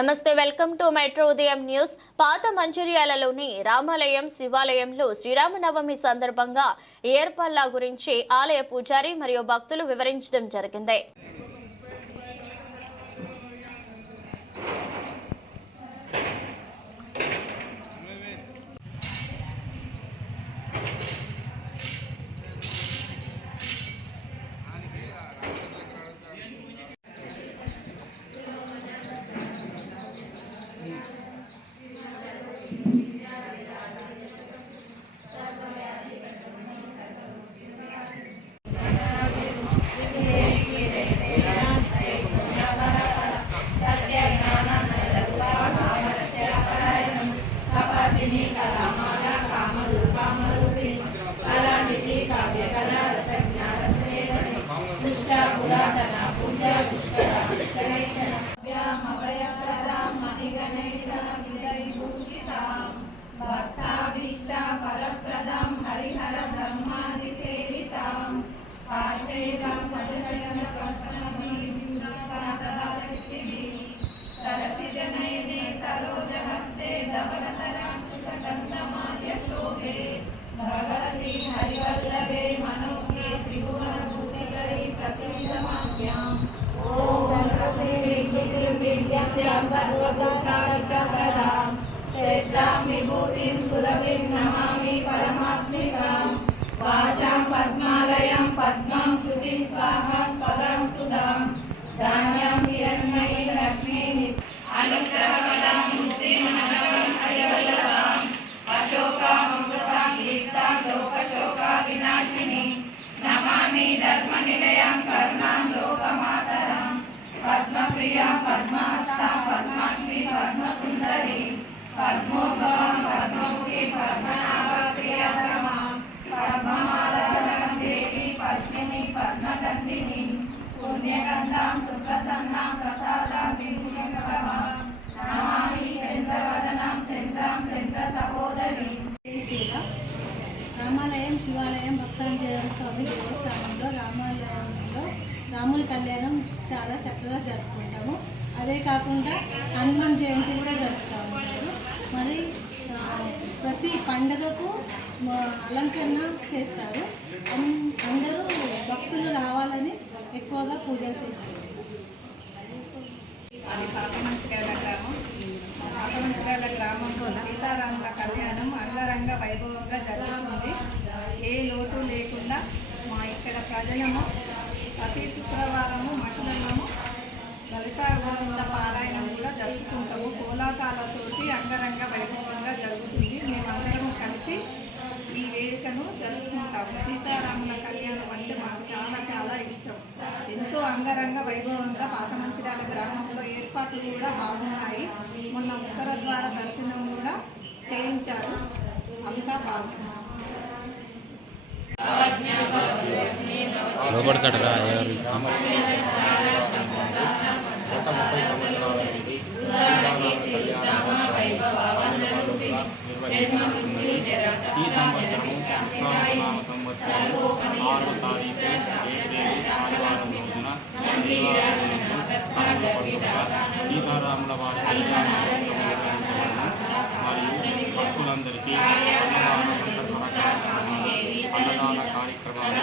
నమస్తే welcome to metro ఉదయం news. పాత మంచిర్యాలలోని రామాలయం శివాలయంలో శ్రీరామనవమి సందర్భంగా ఏర్పాట్ల గురించి ఆలయ పూజారి మరియు భక్తులు వివరించడం జరిగింది. भगवती हरिवल्लभे मनोज्ञे त्रिभुवनभूतिकरी विद्युर्विद्याभ्यां सर्वभूतादिप्रदां श्रेष्ठां विभूतिं सुरभिं नमामि परमात्मिकां वाचां पद्मालयं पद्मं शुचि स्वाहा स्वदां सुधां धान्यं हिरण्मयी लक्ष्मी अनुग्रहपदां मुक्तिं मनवं हयवल्लभाम् अशोकामृतां दीप्तां लोकशोकाविनाशिनी नमामि धर्मनिलयं कर्णां लोकमातरं పద్మప్రియ పద్మహస్త పద్మాక్షి పద్మసుందరి పద్మోభవ పద్మముఖి పద్మనాభ ప్రియప్రమ పద్మమాలధనం దేవి పద్మిని పద్మగంధిని పుణ్యగంధం సుప్రసన్నం ప్రసాదం విభూషణమ నమామి చంద్రం చంద్ర సహోదరి. రామాలయం శివాలయం భక్తాంజలి స్వామి దేవస్థానంలో రామాలయంలో రాముల కళ్యాణం చాలా చక్కగా జరుపుకుంటాము. అదే కాకుండా హనుమాన్ జయంతి కూడా జరుపుతాము. మరి ప్రతి పండగకు అలంకరణ చేస్తారు. అందరూ భక్తులు రావాలని ఎక్కువగా పూజలు చేస్తారు. అది గ్రామం పాతమంచిర్యాల గ్రామంలో సీతారాముల కళ్యాణం అంగరంగ వైభవంగా జరుగుతుంది. ఏ లోటు లేకుండా మా ఇక్కడ ప్రజలము ప్రతి శుక్రవారము మఠులము లలితా గోవింద పారాయణం కూడా జరుపుకుంటాము. కోలాటాలతోటి అంగరంగ వైభవంగా జరుగుతుంది. మేమందరం కలిసి ఈ వేడుకను జరుపుకుంటాము. సీతారాముల కళ్యాణం అంటే మాకు చాలా చాలా ఇష్టం. ఎంతో అంగరంగ వైభవంగా పాత గ్రామంలో ఏర్పాట్లు కూడా బాగున్నాయి. మొన్న ఉత్తర ద్వార దర్శనం కూడా చేయించారు. అంతా బాగుంది. లోపడతాడరా ఎవరు ఈ సంవత్సరము విశ్వాసనామ సంవత్సరము ఆరవ తారీఖు ఏప్రిల్ ఆదివారం రోజున సీతారాముల వారి కళ్యాణాన్ని మరియు భక్తులందరికీ అన్నదాన కార్యక్రమాలు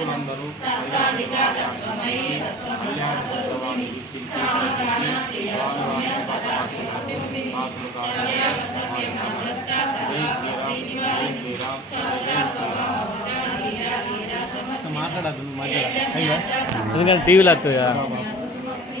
భక్తులందరూ మాట్లాడద్దు నువ్వు మాట్లాడ ఎందుకంటే టీవీలో వస్తుంది కదా